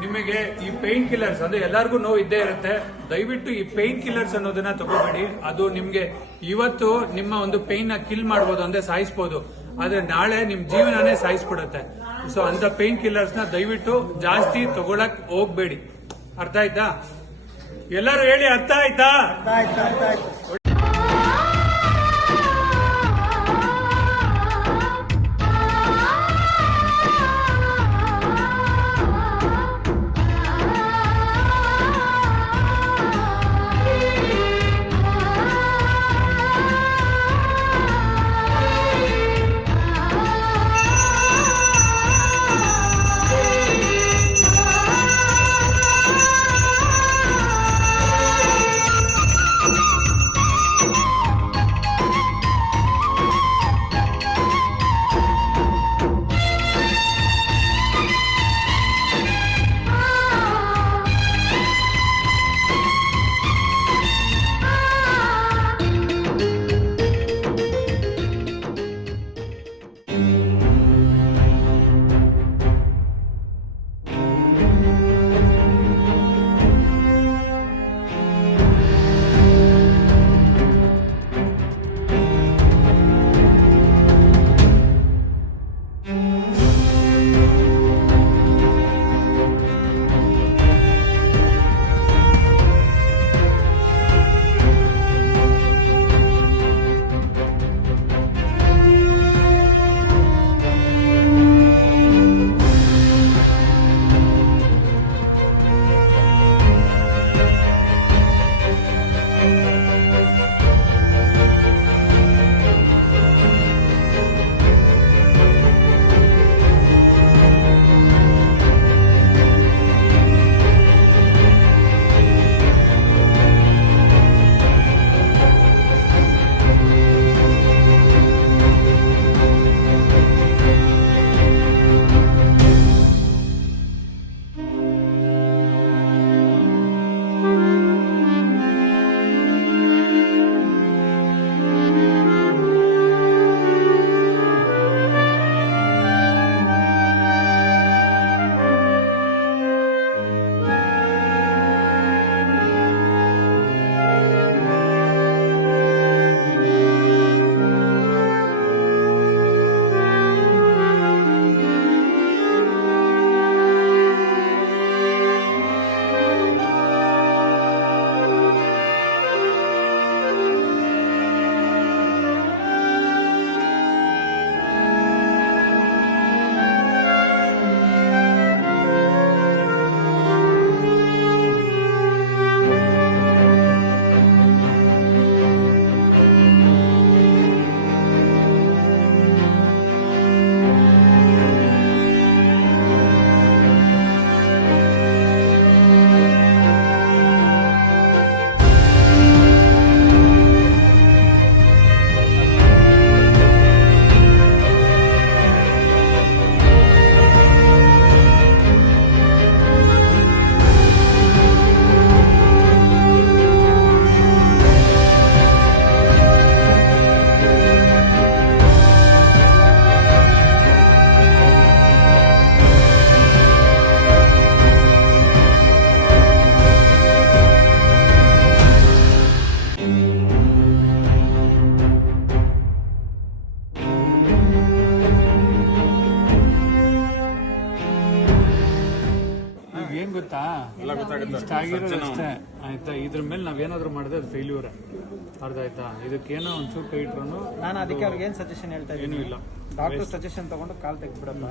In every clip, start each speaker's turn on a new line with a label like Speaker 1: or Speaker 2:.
Speaker 1: ನಿಮಗೆ ಈ pain killers ಅಂದ್ರೆ ಎಲ್ಲರಿಗೂ ನೋವು ಇದ್ದೇ ಇರುತ್ತೆ. ದಯವಿಟ್ಟು ಈ ಪೇನ್ ಕಿಲ್ಲರ್ಸ್ ಅನ್ನೋದನ್ನ ತಗೋಬೇಡಿ. ಅದು ನಿಮ್ಗೆ ಇವತ್ತು ನಿಮ್ಮ ಒಂದು ಪೇನ್ನ ಕಿಲ್ ಮಾಡ್ಬೋದು ಅಂದ್ರೆ ಸಾಯಿಸ್ಬೋದು. ಆದ್ರೆ ನಾಳೆ ನಿಮ್ ಜೀವನನೇ ಸಾಯಿಸ್ಬಿಡುತ್ತೆ. ಸೊ ಅಂತ ಪೇನ್ ಕಿಲ್ಲರ್ಸ್ನ ದಯವಿಟ್ಟು ಜಾಸ್ತಿ ತಗೊಳಕ್ ಹೋಗ್ಬೇಡಿ. ಅರ್ಥ ಆಯ್ತಾ? ಎಲ್ಲರೂ ಹೇಳಿ ಅರ್ಥ ಆಯ್ತಾ. ಆಗಿರೋದು ಅಷ್ಟೇ. ಆಯ್ತಾ ಇದ್ರ ಮೇಲೆ ನಾವೇನಾದ್ರೂ ಮಾಡಿದ್ರೆ ಅದು ಫೇಲ್ಯೂರ್ ಅರ್ಧ ಆಯ್ತಾ ಇದಕ್ಕೇನೋ ಒಂಚೂರು ಕೈ ಇಟ್ರು
Speaker 2: ನಾನು ಅದಕ್ಕೆ ಅವ್ರಿಗೆ ಏನು ಸಜೆಷನ್ ಹೇಳ್ತಾ
Speaker 1: ಏನೂ ಇಲ್ಲ.
Speaker 2: ಡಾಕ್ಟರ್ ಸಜೆಷನ್ ತಗೊಂಡು ಕಾಲ್ ತೆಗ್ದ್ಬಿಡಪ್ಪ.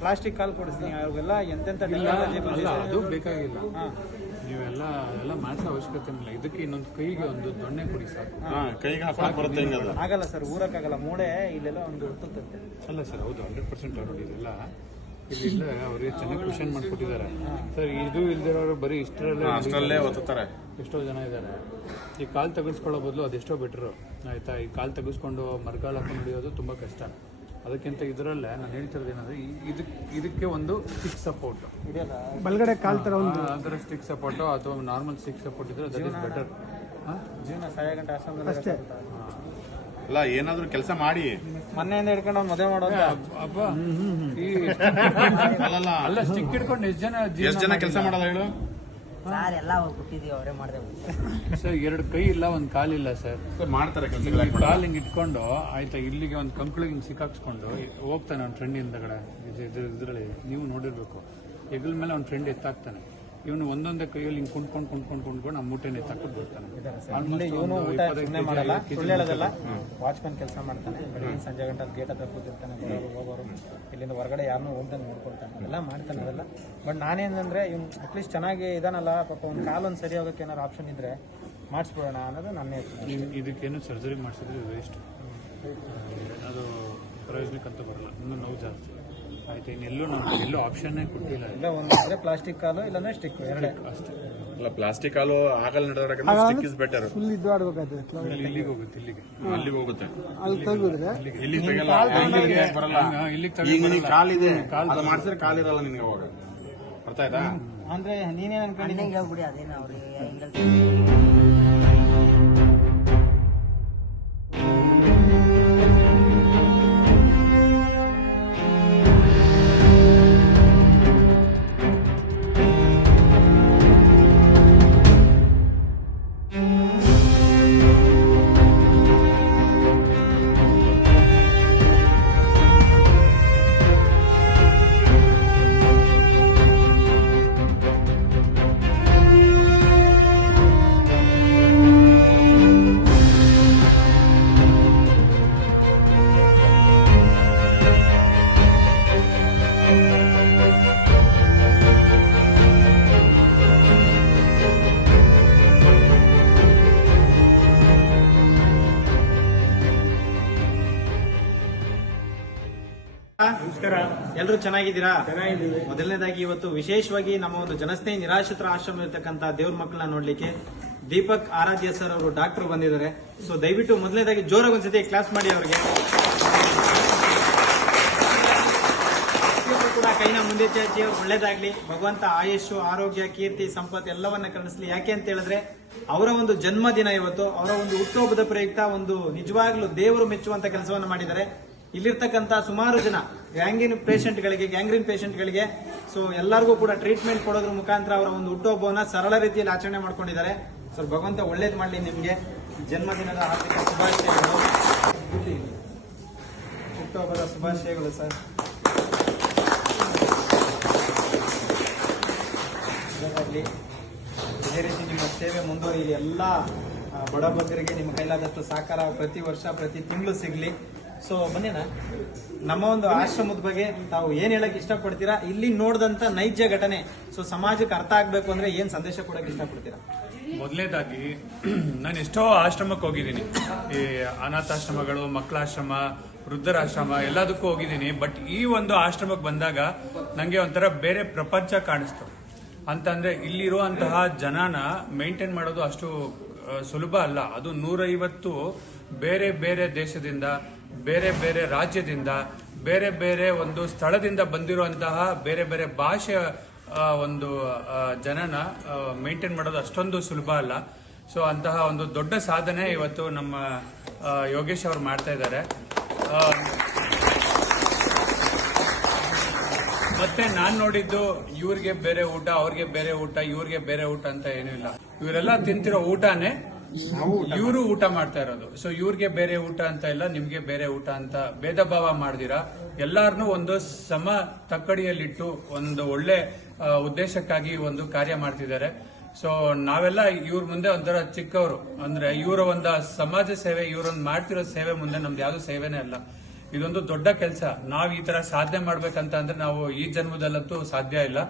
Speaker 2: ಪ್ಲಾಸ್ಟಿಕ್ ಕಾಲ್ ಕೊಡಿಸ್ತೀನಿ. ಅವ್ರಿಗೆಲ್ಲ ಎಂತೆಂತ ಟೆಕ್ನಾಲಜಿ
Speaker 1: ಅಲ್ಲ ಅದು ಬೇಕಾಗಿಲ್ಲ. ನೀವೆಲ್ಲ ಎಲ್ಲ ಮಾಡಿಸೋ ಅವಶ್ಯಕತೆ ಇಲ್ಲ ಇದಕ್ಕೆ ಇನ್ನೊಂದು ಕೈಗೆ ಒಂದು ದೊಣ್ಣೆ ಕೊಡಿ
Speaker 3: ಸರ್ ಕೈಗೆ
Speaker 2: ಆಗಲ್ಲ ಸರ್ ಊರಕ್ಕಾಗಲ್ಲ. ಮೂಳೆ ಇಲ್ಲೆಲ್ಲ ಒಂದು ಹೊತ್ತುತ್ತೆ
Speaker 1: ಅಲ್ಲ ಸರ್ ಹೌದು ಹಂಡ್ರೆಡ್ ಪರ್ಸೆಂಟ್ ಅವ್ರು ಇದೆಲ್ಲ ಇಲ್ಲಿಲ್ಲ ಅವ್ರಿಗೆ ಚೆನ್ನಾಗಿ ಕ್ವಶನ್ ಮಾಡ್ಕೊಟ್ಟಿದ್ದಾರೆ. ಸರ್ ಇದು ಇಲ್ದಿರೋರು ಬರೀ ಇಷ್ಟರಲ್ಲೇ
Speaker 3: ಅಷ್ಟರಲ್ಲೇ ಓದುತ್ತಾರೆ
Speaker 1: ಎಷ್ಟೋ ಜನ ಇದ್ದಾರೆ. ಈ ಕಾಲು ತೆಗೆಸ್ಕೊಳ್ಳೋ ಬದಲು ಅದೆಷ್ಟೋ ಬೆಟ್ರು. ಆಯ್ತಾ? ಈ ಕಾಲು ತೆಗೆಸ್ಕೊಂಡು ಮರ್ಗಾಲ್ ಹಾಕೊಂಡು ಹಿಡಿಯೋದು ತುಂಬ ಕಷ್ಟ. ಅದಕ್ಕಿಂತ ಇದರಲ್ಲೇ ನಾನು ಹೇಳ್ತಿರೋದು ಏನಂದ್ರೆ ಇದಕ್ಕೆ ಇದಕ್ಕೆ ಒಂದು ಸ್ಟಿಕ್ ಸಪೋರ್ಟ್
Speaker 2: ಇದೆಯಲ್ಲ
Speaker 4: ಬಲಗಡೆ ಕಾಲ್ ತರ ಒಂದು
Speaker 1: ಅದರ ಸ್ಟಿಕ್ ಸಪೋರ್ಟು ಅಥವಾ ನಾರ್ಮಲ್ ಸ್ಟಿಕ್ ಸಪೋರ್ಟ್ ಇದ್ರೆ ದಟ್ ಇಸ್ ಬೆಟರ್
Speaker 2: ಜೀವನ ಸಾಯ ಗಂಟೆ
Speaker 4: ಅಷ್ಟೇ.
Speaker 3: ಅಲ್ಲ ಏನಾದ್ರು ಕೆಲಸ ಮಾಡಿ.
Speaker 2: ಮೊನ್ನೆಯಿಂದ ಹಿಡ್ಕೊಂಡು ಅವ್ನು ಮದುವೆ
Speaker 1: ಮಾಡೋದು.
Speaker 3: ಅಲ್ಲಲ್ಲ.
Speaker 1: ಅಲ್ಲ ಸ್ಟಿಕ್ ಹಿಡ್ಕೊಂಡು ಎಷ್ಟು ಜನ
Speaker 3: ಎಷ್ಟ್ ಜನ ಕೆಲಸ ಮಾಡಲ್ಲ? ಹೇಳು?
Speaker 4: ಸರ್ ಎಲ್ಲ ಅವರೇ ಮಾಡಿದೆ
Speaker 1: ಸರ್ ಎರಡು ಕೈ ಇಲ್ಲ ಒಂದ್ ಕಾಲಿಲ್ಲ ಸರ್.
Speaker 3: ಸರ್, ಮಾಡ್ತಾರೆ
Speaker 1: ಇಲ್ಲಿ
Speaker 3: ಕೆಲಸ
Speaker 1: ಕಾಲ್ ಹಿಂಗ್ ಇಟ್ಕೊಂಡು ಆಯ್ತಾ ಇಲ್ಲಿಗೆ ಒಂದು ಕಂಕುಳಿಗೆ ಹಿಂಗ್ ಸಿಕ್ಕಾಕ್ಸ್ಕೊಂಡು ಹೋಗ್ತಾನೆ ಅವ್ನ ಫ್ರೆಂಡ್ ಹಿಂದಗಡೆ ಇದ್ರಲ್ಲಿ ನೀವು ನೋಡಿರ್ಬೇಕು. ಹೆಗಲ್ ಮೇಲೆ ಅವ್ನ ಫ್ರೆಂಡ್ ಎತ್ತಾಕ್ತಾನೆ. ಇವನು ಒಂದೊಂದೇ ಕೈಯಲ್ಲಿ ಹಿಂಗ್ ಕುಣ್ಕೊಂಡು ಕುಣ್ಕೊಂಡು ಕುಣ್ಕೊಂಡು ಆ ಮೂಟೆನ ಎತ್ತಾಕ್ಬಿಟ್ಟು ಬರ್ತಾನೆ
Speaker 2: ವಾಚ್ಮನ್ ಕೆಲಸ ಮಾಡ್ತಾನೆ. ಬೆಳಿಗ್ಗೆ ಸಂಜೆ ಗಂಟೆ ಗೇಟ್ ಹತ್ರ ಕೂತಿರ್ತಾನೆ ಹೋಗೋರು. ಇಲ್ಲಿಂದ ಹೊರಗಡೆ ಯಾರನ್ನೂ ಹೋಗ್ದಂಗೆ ನೋಡ್ಕೊಳ್ತಾನೆ. ಅದೆಲ್ಲ ಮಾಡ್ತಾನೆ ಅದೆಲ್ಲ. ಬಟ್ ನಾನೇನಂದ್ರೆ ಇವ್ನು ಅಟ್ಲೀಸ್ಟ್ ಚೆನ್ನಾಗಿ ಇದಾನಲ್ಲ ಪಾಪ ಒಂದು ಕಾಲೊಂದು ಸರಿ ಹೋಗೋಕೆ ಏನಾರು ಆಪ್ಷನ್ ಇದ್ರೆ ಮಾಡಿಸ್ಬಿಡೋಣ ಅನ್ನೋದು ನನ್ನೇ
Speaker 1: ಇದಕ್ಕೇನು ಸರ್ಜರಿ ಮಾಡಿಸಿದ್ರೆ ವೇಸ್ಟ್ ಅದು ಪ್ರಯೋಜನಕ್ಕಂತ ಬರಲ್ಲ. ಇನ್ನೂ ನೋವು ಜಾಸ್ತಿ. ಆಯ್ತಾ ಇನ್ನೆಲ್ಲೂ ನಾವು ಎಲ್ಲೂ ಆಪ್ಷನ್ನೇ ಕೊಟ್ಟಿಲ್ಲ.
Speaker 2: ಇಲ್ಲ ಒಂದು ಇದ್ರೆ ಪ್ಲಾಸ್ಟಿಕ್ ಕಾಲು ಇಲ್ಲಾಂದ್ರೆ ಸ್ಟಿಕ್ ಎರಡೇ.
Speaker 1: ಅಷ್ಟೇ.
Speaker 3: ಅಲ್ಲ ಪ್ಲಾಸ್ಟಿಕ್ ಹಾಲು ಆಗಲ್ಲ ನಡೆದ್ರೆ ಸ್ಟಿಕ್ ಇಸ್ ಬೆಟರ್
Speaker 2: ಫುಲ್ ಇದು
Speaker 1: ಇಲ್ಲಿಗೆ ಹೋಗುತ್ತೆ ಇಲ್ಲಿಗೆ.
Speaker 3: ಅಲ್ಲಿಗೆ ಹೋಗುತ್ತೆ.
Speaker 2: ಅಲ್ಲಿ ತೆಗೆದ್ರೆ
Speaker 3: ಇಲ್ಲಿ ತೆಗಲ್ಲ ಇಲ್ಲಿಗೆ ಬರಲ್ಲ.
Speaker 1: ಇಲ್ಲಿಗೆ
Speaker 3: ಕಾಲಿದೆ. ಕಾಲು ಮಾಡಿಸಿದ್ರೆ ಕಾಲಿರಲ್ಲ ನಿನಗೆ ಅವಾಗ. ಅರ್ಥ ಆಯ್ತಾ?
Speaker 2: ಅಂದ್ರೆ ನೀನೇನ್ ಅನ್ಕೊಂಡಿದ್ದೀನಿ
Speaker 4: ಅಣ್ಣಂಗೆ ಹೇಳ್ಬಿಡಿ ಅದೇನು ಅವ್ರಿಗೆ
Speaker 2: ಎಲ್ಲರೂ ಚೆನ್ನಾಗಿದ್ದೀರಾ? ಮೊದಲನೇದಾಗಿ ಇವತ್ತು ವಿಶೇಷವಾಗಿ ನಮ್ಮ ಒಂದು ಜನಸ್ನೇಹಿ ನಿರಾಶ್ರಿತರ ಆಶ್ರಮ ಇರತಕ್ಕಂತ ದೇವ್ರ ಮಕ್ಕಳನ್ನ ನೋಡ್ಲಿಕ್ಕೆ ದೀಪಕ್ ಆರಾಧ್ಯ ಸರ್ ಅವರು ಡಾಕ್ಟರ್ ಬಂದಿದ್ದಾರೆ. ಸೊ ದಯವಿಟ್ಟು ಮೊದಲನೇದಾಗಿ ಜೋರಾಗಿ ಒಂದ್ಸತಿ ಕ್ಲಾಸ್ ಮಾಡಿ ಅವರಿಗೆ. ಕೂಡ ಕೈನ ಮುಂದೆ ಚಾಚಿ ಅವ್ರು ಒಳ್ಳೇದಾಗ್ಲಿ. ಭಗವಂತ ಆಯುಷು ಆರೋಗ್ಯ ಕೀರ್ತಿ ಸಂಪತ್ತು ಎಲ್ಲವನ್ನ ಕರುಣಿಸ್ಲಿ ಯಾಕೆ ಅಂತ ಹೇಳಿದ್ರೆ ಅವರ ಒಂದು ಜನ್ಮದಿನ ಇವತ್ತು ಅವರ ಒಂದು ಹುಟ್ಟುಹಬ್ಬದ ಪ್ರಯುಕ್ತ ಒಂದು ನಿಜವಾಗ್ಲೂ ದೇವರು ಮೆಚ್ಚುವಂತ ಕೆಲಸವನ್ನ ಮಾಡಿದ್ದಾರೆ. ಇಲ್ಲಿರ್ತಕ್ಕಂತ ಸುಮಾರು ಜನ ಪೇಷಂಟ್ ಗಳಿಗೆ ಗ್ಯಾಂಗ್ರಿನ್ ಗಳಿಗೆ ಸೊ ಎಲ್ಲರಿಗೂ ಕೂಡ ಟ್ರೀಟ್ಮೆಂಟ್ ಕೊಡೋದ್ರ ಮುಖಾಂತರ ಅವರ ಒಂದು ಹುಟ್ಟುಹಬ್ಬವನ್ನ ಸರಳ ರೀತಿಯಲ್ಲಿ ಆಚರಣೆ ಮಾಡ್ಕೊಂಡಿದ್ದಾರೆ. ಸೊ ಭಗವಂತ ಒಳ್ಳೇದ್ ಮಾಡಲಿ ನಿಮ್ಗೆ. ಜನ್ಮದಿನದ ಹಾರ್ದಿಕ ಶುಭಾಶಯಗಳು. ಹುಟ್ಟುಹಬ್ಬದ ಶುಭಾಶಯಗಳು ಸರ್. ಇದೇ ರೀತಿ ನಿಮ್ಮ ಸೇವೆ ಮುಂದುವರಿ ಎಲ್ಲ ಬಡಬಗ್ಗರಿಗೆ ನಿಮ್ಮ ಕೈಲಾದಷ್ಟು ಸಾಕಾರ ಪ್ರತಿ ವರ್ಷ, ಪ್ರತಿ ತಿಂಗಳು ಸಿಗ್ಲಿ. ಸೊ ಬನ್ನಿನ. ನಮ್ಮ ಒಂದು ಆಶ್ರಮದ ಬಗ್ಗೆ ತಾವು ಏನ್ ಹೇಳಕ್ ಇಷ್ಟಪಡ್ತೀರಾ? ಇಲ್ಲಿ ನೋಡಿದಂತ ನೈಜ ಘಟನೆ. ಸೊ ಸಮಾಜಕ್ಕೆ ಅರ್ಥ ಆಗ್ಬೇಕು ಅಂದ್ರೆ ಏನ್ ಸಂದೇಶ ಕೊಡಕ್ ಇಷ್ಟಪಡ್ತೀರಾ?
Speaker 1: ಮೊದಲನೇದಾಗಿ ನಾನು ಎಷ್ಟೋ ಆಶ್ರಮಕ್ಕೆ ಹೋಗಿದ್ದೀನಿ. ಈ ಅನಾಥಾಶ್ರಮಗಳು, ಮಕ್ಕಳಾಶ್ರಮ, ವೃದ್ಧರಾಶ್ರಮ ಎಲ್ಲದಕ್ಕೂ ಹೋಗಿದ್ದೀನಿ. ಬಟ್ ಈ ಒಂದು ಆಶ್ರಮಕ್ಕೆ ಬಂದಾಗ ನನಗೆ ಒಂಥರ ಬೇರೆ ಪ್ರಪಂಚ ಕಾಣಿಸ್ತು. ಅಂತಂದ್ರೆ ಇಲ್ಲಿರುವಂತಹ ಜನನ ಮೇಂಟೈನ್ ಮಾಡೋದು ಅಷ್ಟು ಸುಲಭ ಅಲ್ಲ. ಅದು ನೂರೈವತ್ತು ಬೇರೆ ಬೇರೆ ದೇಶದಿಂದ ಬೇರೆ ಬೇರೆ ರಾಜ್ಯದಿಂದ, ಬೇರೆ ಬೇರೆ ಒಂದು ಸ್ಥಳದಿಂದ ಬಂದಿರುವಂತಹ ಬೇರೆ ಬೇರೆ ಭಾಷೆ ಒಂದು ಜನನ ಮೇಂಟೈನ್ ಮಾಡೋದು ಅಷ್ಟೊಂದು ಸುಲಭ ಅಲ್ಲ. ಸೊ ಅಂತಹ ಒಂದು ದೊಡ್ಡ ಸಾಧನೆ ಇವತ್ತು ನಮ್ಮ ಯೋಗೇಶ್ ಅವರು ಮಾಡ್ತಾ ಇದ್ದಾರೆ. ಮತ್ತೆ ನಾನು ನೋಡಿದ್ದು ಇವ್ರಿಗೆ ಬೇರೆ ಊಟ, ಅವ್ರಿಗೆ ಬೇರೆ ಊಟ, ಇವ್ರಿಗೆ ಬೇರೆ ಊಟ ಅಂತ ಏನೂ ಇಲ್ಲ. ಇವರೆಲ್ಲ ತಿಂತಿರೋ ಊಟನೇ ಇವರು ಊಟ ಮಾಡ್ತಾ ಇರೋದು. ಸೊ ಇವ್ರಿಗೆ ಬೇರೆ ಊಟ ಅಂತ ಇಲ್ಲ ನಿಮ್ಗೆ ಬೇರೆ ಊಟ ಅಂತ ಭೇದ ಭಾವ ಮಾಡ್ದಿರಾ? ಎಲ್ಲಾರನ್ನೂ ಒಂದು ಸಮ ತಕ್ಕಡಿಯಲ್ಲಿಟ್ಟು ಒಂದು ಒಳ್ಳೆ ಉದ್ದೇಶಕ್ಕಾಗಿ ಒಂದು ಕಾರ್ಯ ಮಾಡ್ತಿದ್ದಾರೆ. ಸೊ ನಾವೆಲ್ಲ ಇವ್ರ ಮುಂದೆ ಒಂಥರ ಚಿಕ್ಕವರು. ಅಂದ್ರೆ ಇವರ ಒಂದು ಸಮಾಜ ಸೇವೆ ಇವರೊಂದು ಮಾಡ್ತಿರೋ ಸೇವೆ ಮುಂದೆ ನಮ್ದು ಯಾವ್ದು ಸೇವೆನೇ ಅಲ್ಲ. ಇದೊಂದು ದೊಡ್ಡ ಕೆಲಸ. ನಾವ್ ಈ ತರ ಸಾಧನೆ ಮಾಡ್ಬೇಕಂತ ಅಂದ್ರೆ ನಾವು ಈ ಜನ್ಮದಲ್ಲಂತೂ ಸಾಧ್ಯ ಇಲ್ಲ.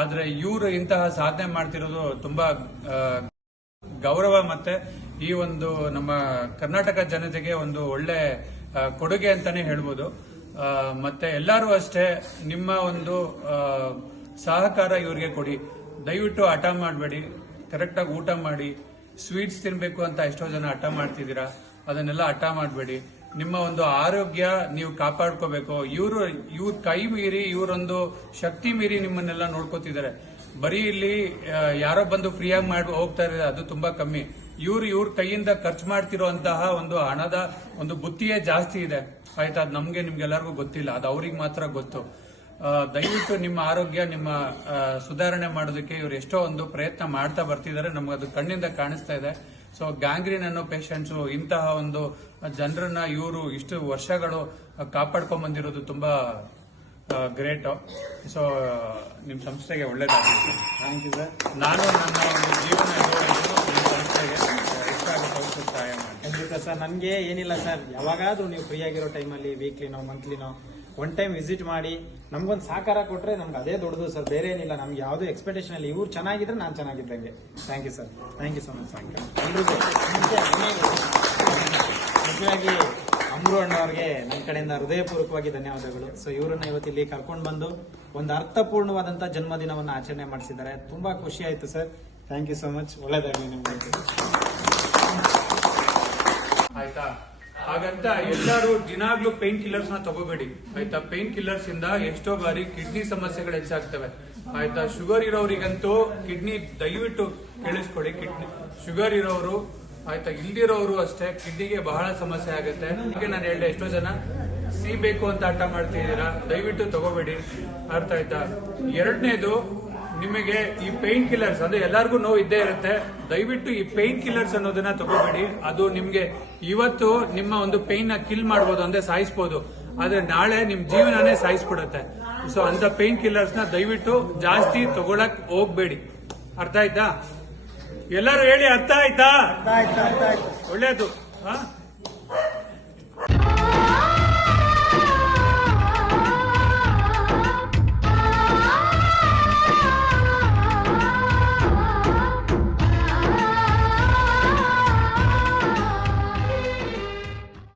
Speaker 1: ಆದ್ರೆ ಇವರು ಇಂತಹ ಸಾಧನೆ ಮಾಡ್ತಿರೋದು ತುಂಬಾ ಗೌರವ ಮತ್ತೆ ಈ ಒಂದು ನಮ್ಮ ಕರ್ನಾಟಕ ಜನತೆಗೆ ಒಂದು ಒಳ್ಳೆ ಕೊಡುಗೆ ಅಂತಾನೆ ಹೇಳ್ಬೋದು. ಮತ್ತೆ ಎಲ್ಲರೂ ಅಷ್ಟೇ ನಿಮ್ಮ ಒಂದು ಸಹಕಾರ ಇವ್ರಿಗೆ ಕೊಡಿ. ದಯವಿಟ್ಟು ಹಠ ಮಾಡಬೇಡಿ. ಕರೆಕ್ಟಾಗಿ ಊಟ ಮಾಡಿ. ಸ್ವೀಟ್ಸ್ ತಿನ್ಬೇಕು ಅಂತ ಎಷ್ಟೋ ಜನ ಹಠ ಮಾಡ್ತಿದ್ದೀರಾ? ಅದನ್ನೆಲ್ಲ ಹಠ ಮಾಡಬೇಡಿ. ನಿಮ್ಮ ಒಂದು ಆರೋಗ್ಯ ನೀವು ಕಾಪಾಡ್ಕೋಬೇಕು. ಇವರು, ಇವ್ರ ಕೈ ಮೀರಿ, ಇವರೊಂದು ಶಕ್ತಿ ಮೀರಿ ನಿಮ್ಮನ್ನೆಲ್ಲ ನೋಡ್ಕೋತಿದ್ದಾರೆ. ಬರೀ ಇಲ್ಲಿ ಯಾರೋ ಬಂದು ಫ್ರೀಯಾಗಿ ಮಾಡಿ, ಹೋಗ್ತಾ ಇದ್ದಾರೆ ಅದು ತುಂಬಾ ಕಮ್ಮಿ. ಇವ್ರು, ಇವ್ರ ಕೈಯಿಂದ ಖರ್ಚು ಮಾಡ್ತಿರೋಂತಹ ಒಂದು ಹಣದ ಒಂದು ಬುತ್ತಿಯೇ ಜಾಸ್ತಿ ಇದೆ. ಆಯ್ತಾ, ಅದು ನಮ್ಗೆ, ನಿಮ್ಗೆಲ್ಲರಿಗೂ ಗೊತ್ತಿಲ್ಲ. ಅದು ಅವ್ರಿಗೆ ಮಾತ್ರ ಗೊತ್ತು. ದಯವಿಟ್ಟು ನಿಮ್ಮ ಆರೋಗ್ಯ, ನಿಮ್ಮ ಸುಧಾರಣೆ ಮಾಡೋದಕ್ಕೆ ಇವ್ರು ಎಷ್ಟೋ ಒಂದು ಪ್ರಯತ್ನ ಮಾಡ್ತಾ ಬರ್ತಿದ್ದಾರೆ. ನಮ್ಗೆ ಅದು ಕಣ್ಣಿಂದ ಕಾಣಿಸ್ತಾ ಇದೆ. ಸೊ, ಗ್ಯಾಂಗ್ರೀನ್ ಅನ್ನೋ ಪೇಷಂಟ್ಸ್, ಇಂತಹ ಒಂದು ಜನರನ್ನ ಇವರು ಇಷ್ಟು ವರ್ಷಗಳು ಕಾಪಾಡ್ಕೊಂಡ್ ಬಂದಿರೋದು ತುಂಬಾ ಗ್ರೇಟ್ ಸೊ ನಿಮ್ಮ ಸಂಸ್ಥೆಗೆ ಒಳ್ಳೇದಾಗಲಿ.
Speaker 2: ಥ್ಯಾಂಕ್ ಯು ಸರ್
Speaker 1: ನಾನು ನನ್ನ ಒಂದು ಜೀವನ ನಿಮ್ಮ ಸಂಸ್ಥೆಗೆ ಸಹಾಯ ಮಾಡಿ
Speaker 2: ಖಂಡಿತ ಸರ್ ನನಗೆ ಏನಿಲ್ಲ ಸರ್ ಯಾವಾಗಾದ್ರೂ ನೀವು ಫ್ರೀ ಆಗಿರೋ ಟೈಮಲ್ಲಿ ವೀಕ್ಲಿನೋ ಮಂತ್ಲಿನೋ ಒನ್ ಟೈಮ್ ವಿಸಿಟ್ ಮಾಡಿ ನಮ್ಗೊಂದು ಸಹಕಾರ ಕೊಟ್ಟರೆ ನಮ್ಗೆ ಅದೇ ದೊಡ್ಡದು ಸರ್ ಬೇರೆ ಏನಿಲ್ಲ. ನಮ್ಗೆ ಯಾವುದು ಎಕ್ಸ್ಪೆಕ್ಟೇಷನ್ ಇಲ್ಲ ಇವ್ರು ಚೆನ್ನಾಗಿದ್ರೆ ನಾನು ಚೆನ್ನಾಗಿದ್ದಂಗೆ. Thank you sir thank you so much thank you ಎಲ್ರಿಗೂ ಮುಖ್ಯವಾಗಿ ಅಮ್ರು ಅಣ್ಣವ್ರಿಗೆ ನನ್ನ ಕಡೆಯಿಂದ ಹೃದಯಪೂರ್ವಕವಾಗಿ ಧನ್ಯವಾದಗಳು. ಸೊ ಇವರನ್ನ ಇವತ್ತು ಇಲ್ಲಿ ಕರ್ಕೊಂಡು ಬಂದು ಒಂದು ಅರ್ಥಪೂರ್ಣವಾದಂತ ಜನ್ಮದಿನವನ್ನು ಆಚರಣೆ ಮಾಡಿಸಿದ್ದಾರೆ. ತುಂಬಾ ಖುಷಿ ಆಯ್ತು sir. Thank you so much ಒಳ್ಳೇದಾಗಲಿ ನಿಮ್ಗೆ.
Speaker 1: ಆಯ್ತಾ? ಹಾಗಂತ ಎಲ್ಲರೂ ದಿನಾಗ್ಲೂ ಪೇನ್ ಕಿಲ್ಲರ್ಸ್ನ ತಗೋಬೇಡಿ. ಆಯ್ತಾ? ಪೇನ್ ಕಿಲ್ಲರ್ಸ್ ಇಂದ ಎಷ್ಟೋ ಬಾರಿ ಕಿಡ್ನಿ ಸಮಸ್ಯೆಗಳು ಹೆಚ್ಚಾಗ್ತವೆ. ಆಯ್ತಾ? ಶುಗರ್ ಇರೋರಿಗಂತೂ ಕಿಡ್ನಿ ದಯವಿಟ್ಟು ಕೇಳಿಸ್ಕೊಳ್ಳಿ ಕಿಡ್ನಿ ಶುಗರ್ ಇರೋರು ಆಯ್ತಾ, ಇಲ್ದಿರೋರು ಅಷ್ಟೇ, ಕಿಡ್ನಿಗೆ ಬಹಳ ಸಮಸ್ಯೆ ಆಗುತ್ತೆ. ಹೀಗೆ ನಾನು ಹೇಳಿದೆ, ಎಷ್ಟೋ ಜನ ಸಿ ಬೇಕು ಅಂತ ಆಟ ಮಾಡ್ತಿದ್ದೀರಾ, ದಯವಿಟ್ಟು ತಗೋಬೇಡಿ ಅರ್ಥ ಆಯ್ತಾ? ಎರಡನೇದು, ನಿಮಗೆ ಈ ಪೇನ್ ಕಿಲ್ಲರ್ಸ್ ಅಂದ್ರೆ ಎಲ್ಲರಿಗೂ ನೋವು ಇದ್ದೇ ಇರುತ್ತೆ, ದಯವಿಟ್ಟು ಈ ಪೇನ್ ಕಿಲ್ಲರ್ಸ್ ಅನ್ನೋದನ್ನ ತಗೋಬೇಡಿ. ಅದು ನಿಮ್ಗೆ ಇವತ್ತು ನಿಮ್ಮ ಒಂದು ಪೇನ್ನ ಕಿಲ್ ಮಾಡ್ಬೋದು ಅಂದ್ರೆ ಸಾಯಿಸ್ಬೋದು. ಆದ್ರೆ ನಾಳೆ ನಿಮ್ ಜೀವನನೇ ಸಾಯಿಸ್ಬಿಡುತ್ತೆ. ಸೊ ಅಂತ ಪೇನ್ ಕಿಲ್ಲರ್ಸ್ನ ದಯವಿಟ್ಟು ಜಾಸ್ತಿ ತಗೊಳಕ್ ಹೋಗ್ಬೇಡಿ. ಅರ್ಥ ಆಯ್ತಾ? ಎಲ್ಲರೂ ಹೇಳಿ ಅರ್ಥ ಆಯ್ತಾ? ಒಳ್ಳೇದು ಹಾ?